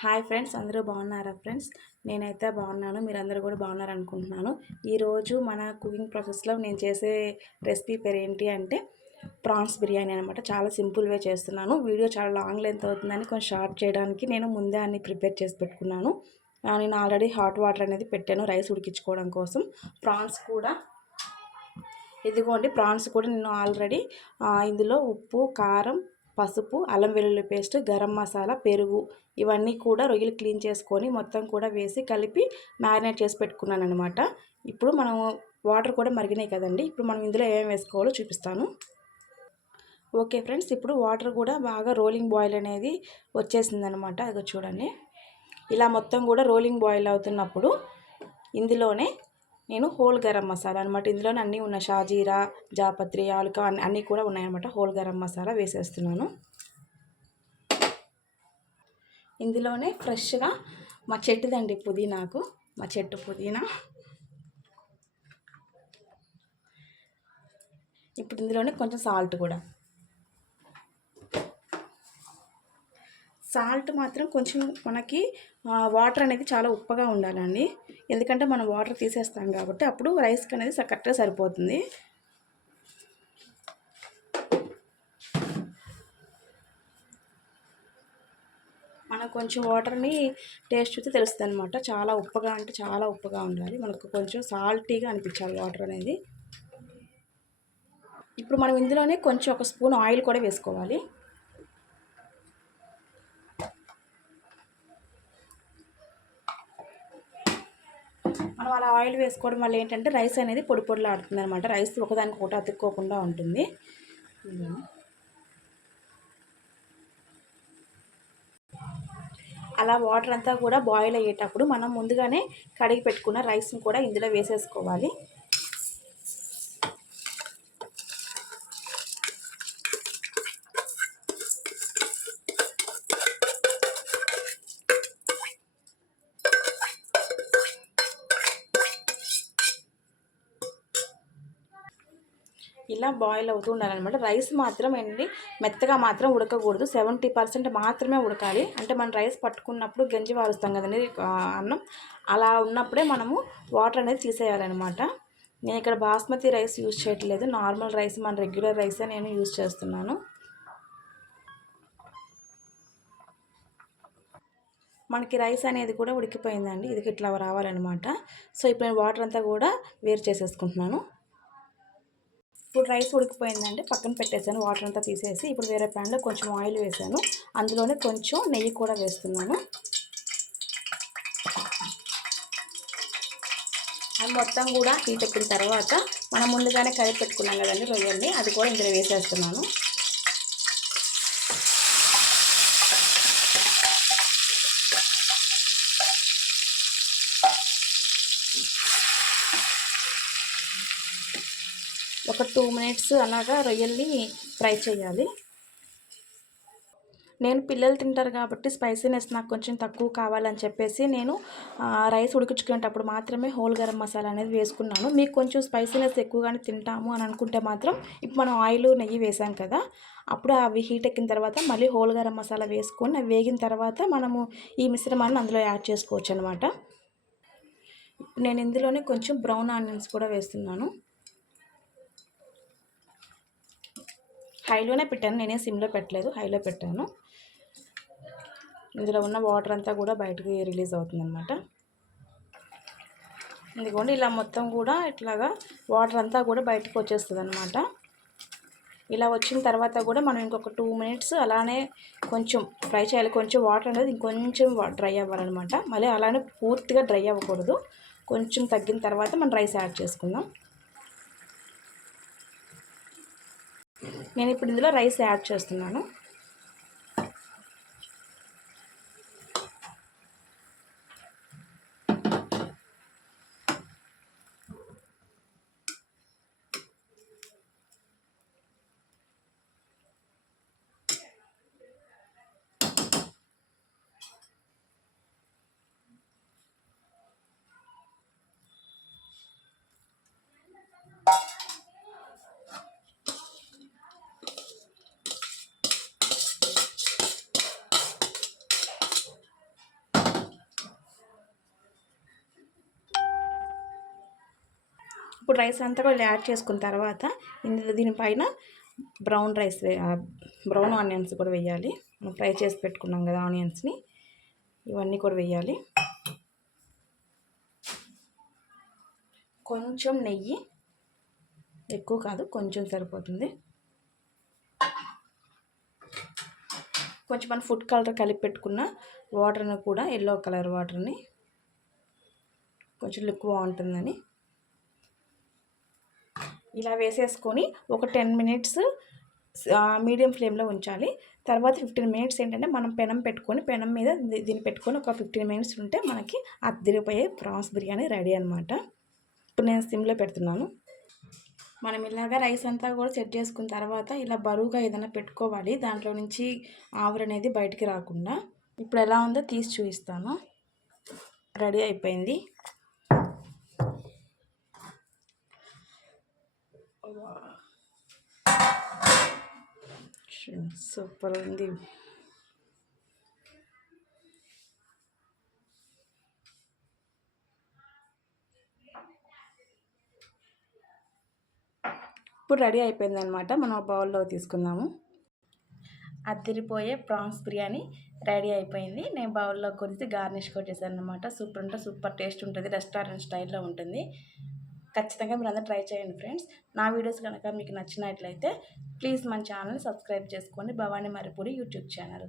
Hi friends అందరూ బాగున్నారా friends? నేనైతే బాగున్నాను మీరందరూ కూడా బాగున్నారు అనుకుంటున్నాను ఈరోజు మన కుకింగ్ ప్రాసెస్లో నేను చేసే రెసిపీ పేరు ఏంటి అంటే ప్రాన్స్ బిర్యానీ అనమాట చాలా సింపుల్ వే చేస్తున్నాను. వీడియో చాలా లాంగ్ లెంత్ అవుతుందని కొంచెం షార్ట్ చేయడానికి నేను ముందే అన్ని ప్రిపేర్ చేసి పెట్టుకున్నాను. నేను ఆల్రెడీ హాట్ వాటర్ అనేది పెట్టాను రైస్ ఉడికించుకోవడం కోసం. ప్రాన్స్ కూడా ఇదిగోండి ప్రాన్స్ కూడా నేను ఆల్రెడీ ఇందులో ఉప్పు కారం పసుపు అల్లం వెల్లుల్లి పేస్ట్ గరం మసాలా పెరుగు ఇవన్నీ కూడా రొయ్యలు క్లీన్ చేసుకొని మొత్తం కూడా వేసి కలిపి మ్యారినేట్ చేసి పెట్టుకున్నాను అనమాట ఇప్పుడు మనం వాటర్ కూడా మరిగినాయి కదండి. ఇప్పుడు మనం ఇందులో ఏమేమి వేసుకోవాలో చూపిస్తాను. ఓకే ఫ్రెండ్స్ ఇప్పుడు వాటర్ కూడా బాగా రోలింగ్ బాయిల్ అనేది వచ్చేసింది అనమాట అది చూడండి. ఇలా మొత్తం కూడా రోలింగ్ బాయిల్ అవుతున్నప్పుడు ఇందులోనే నేను హోల్ గరం మసాలా అనమాట ఇందులోనే అన్నీ ఉన్న షాజీరా జాపత్రి ఆలుక అన్నీ కూడా ఉన్నాయన్నమాట. హోల్ గరం మసాలా వేసేస్తున్నాను. ఇందులోనే ఫ్రెష్గా మా చెట్టుదండి పుదీనాకు మా చెట్టు పుదీనా. ఇప్పుడు ఇందులోనే కొంచెం సాల్ట్ కూడా. సాల్ట్ మాత్రం కొంచెం మనకి వాటర్ అనేది చాలా ఉప్పగా ఉండాలండి. ఎందుకంటే మనం వాటర్ తీసేస్తాం కాబట్టి అప్పుడు రైస్కి అనేది కరెక్ట్గా సరిపోతుంది. మనం కొంచెం వాటర్ని టేస్ట్ చూస్తే తెలుస్తుంది అనమాట చాలా ఉప్పగా అంటే చాలా ఉప్పగా ఉండాలి. మనకు కొంచెం సాల్టీగా అనిపించాలి వాటర్ అనేది. ఇప్పుడు మనం ఇందులోనే కొంచెం ఒక స్పూన్ ఆయిల్ కూడా వేసుకోవాలి. మనం అలా ఆయిల్ వేసుకోవడం వల్ల ఏంటంటే రైస్ అనేది పొడి పొడిలా ఆడుతుంది అనమాట రైస్ ఒకదానికి ఒకటి అతుక్కోకుండా ఉంటుంది. అలా వాటర్ అంతా కూడా బాయిల్ అయ్యేటప్పుడు మనం ముందుగానే కడిగి పెట్టుకున్న రైస్ని కూడా ఇందులో వేసేసుకోవాలి. ఇలా బాయిల్ అవుతూ ఉండాలన్నమాట. రైస్ మాత్రం ఏంటి మెత్తగా మాత్రం ఉడకకూడదు. సెవెంటీ పర్సెంట్ మాత్రమే ఉడకాలి. అంటే మనం రైస్ పట్టుకున్నప్పుడు గంజి వారుస్తాం కదండి అన్నం. అలా ఉన్నప్పుడే మనము వాటర్ అనేది తీసేయాలన్నమాట. నేను ఇక్కడ బాస్మతి రైస్ యూజ్ చేయట్లేదు. నార్మల్ రైస్ మన రెగ్యులర్ రైసే నేను యూజ్ చేస్తున్నాను. మనకి రైస్ అనేది కూడా ఉడికిపోయిందండి. ఇది ఇట్లా రావాలన్నమాట. సో ఇప్పుడు నేను వాటర్ అంతా కూడా వేరు చేసేసుకుంటున్నాను. ఇప్పుడు రైస్ ఉడికిపోయిందండి. పక్కన పెట్టేసాను వాటర్ అంతా తీసేసి ఇప్పుడు వేరే ప్యాన్లో కొంచెం ఆయిల్ వేసాను. అందులోనే కొంచెం నెయ్యి కూడా వేస్తున్నాను. అది మొత్తం కూడా హీట్ ఎక్కిన తర్వాత మనం ముందుగానే కర్రీ పెట్టుకున్నాం కదండి రొయ్యల్ని. అది కూడా ఇందులో వేసేస్తున్నాను. ఒక టూ మినిట్స్ అలాగా రొయ్యల్ని ఫ్రై చేయాలి. నేను పిల్లలు తింటారు కాబట్టి స్పైసీనెస్ నాకు కొంచెం తక్కువ కావాలని చెప్పేసి నేను రైస్ ఉడికించుకునేటప్పుడు మాత్రమే హోల్ గరం మసాలా అనేది వేసుకున్నాను. మీకు కొంచెం స్పైసీనెస్ ఎక్కువగానే తింటాము అని అనుకుంటే మాత్రం ఇప్పుడు మనం ఆయిల్ నెయ్యి వేసాం కదా అప్పుడు అవి హీట్ ఎక్కిన తర్వాత మళ్ళీ హోల్ గరం మసాలా వేసుకొని అవి వేగిన తర్వాత మనము ఈ మిశ్రమాన్ని అందులో యాడ్ చేసుకోవచ్చు అనమాట నేను ఇందులోనే కొంచెం బ్రౌన్ ఆనియన్స్ కూడా వేస్తున్నాను. హైలోనే పెట్టాను. నేనే సిమ్లో పెట్టలేదు. హైలో పెట్టాను. ఇందులో ఉన్న వాటర్ అంతా కూడా బయటకు రిలీజ్ అవుతుందన్నమాట. ఇదిగోండి ఇలా మొత్తం కూడా ఇట్లాగా వాటర్ అంతా కూడా బయటకు వచ్చేస్తుంది అనమాట ఇలా వచ్చిన తర్వాత కూడా మనం ఇంకొక టూ మినిట్స్ అలానే కొంచెం ఫ్రై చేయాలి. కొంచెం వాటర్ అనేది ఇంకొంచెం డ్రై అవ్వాలన్నమాట. మళ్ళీ అలానే పూర్తిగా డ్రై అవ్వకూడదు. కొంచెం తగ్గిన తర్వాత మనం రైస్ యాడ్ చేసుకుందాం. నేను ఇప్పుడు ఇందులో రైస్ యాడ్ చేస్తున్నాను. ఇప్పుడు రైస్ అంతా కూడా యాడ్ చేసుకున్న తర్వాత ఇందులో దీనిపైన బ్రౌన్ రైస్ బ్రౌన్ ఆనియన్స్ కూడా వేయాలి. మనం ఫ్రై చేసి పెట్టుకున్నాం కదా ఆనియన్స్ని. ఇవన్నీ కూడా వేయాలి. కొంచెం నెయ్యి. ఎక్కువ కాదు కొంచెం సరిపోతుంది. కొంచెం మన ఫుడ్ కలర్ కలిపి పెట్టుకున్న వాటర్ని కూడా ఎల్లో కలర్ వాటర్ని కొంచెం లుక్ బాగుంటుందని ఇలా వేసేసుకొని ఒక టెన్ మినిట్స్ మీడియం ఫ్లేమ్లో ఉంచాలి. తర్వాత ఫిఫ్టీన్ మినిట్స్ ఏంటంటే మనం పెనం పెట్టుకొని పెనం మీద దీన్ని పెట్టుకొని ఒక ఫిఫ్టీన్ మినిట్స్ ఉంటే మనకి అద్దరిపోయే ప్రాన్స్ బిర్యానీ రెడీ అనమాట ఇప్పుడు నేను సిమ్లో పెడుతున్నాను. మనం ఇలాగ రైస్ అంతా కూడా సెట్ చేసుకున్న తర్వాత ఇలా బరువుగా ఏదైనా పెట్టుకోవాలి. దాంట్లో నుంచి ఆవిరి అనేది బయటికి రాకుండా. ఇప్పుడు ఎలా ఉందో తీసి చూపిస్తాను. రెడీ అయిపోయింది. సూపర్ ఉంది ఇప్పుడు రెడీ అయిపోయింది అనమాట మనం బౌల్లో తీసుకుందాము. అద్దరిపోయే ప్రాన్స్ బిర్యానీ రెడీ అయిపోయింది. నేను బౌల్లో కొలిసి గార్నిష్ కొట్టేసాను అనమాట సూపర్ ఉంటే సూపర్ టేస్ట్ ఉంటుంది. రెస్టారెంట్ స్టైల్లో ఉంటుంది. ఖచ్చితంగా మీరు అందరూ ట్రై చేయండి ఫ్రెండ్స్. నా వీడియోస్ కనుక మీకు నచ్చినట్లయితే ప్లీజ్ మన ఛానల్ని సబ్స్క్రైబ్ చేసుకోండి. Bhavani Maripudi YouTube channel.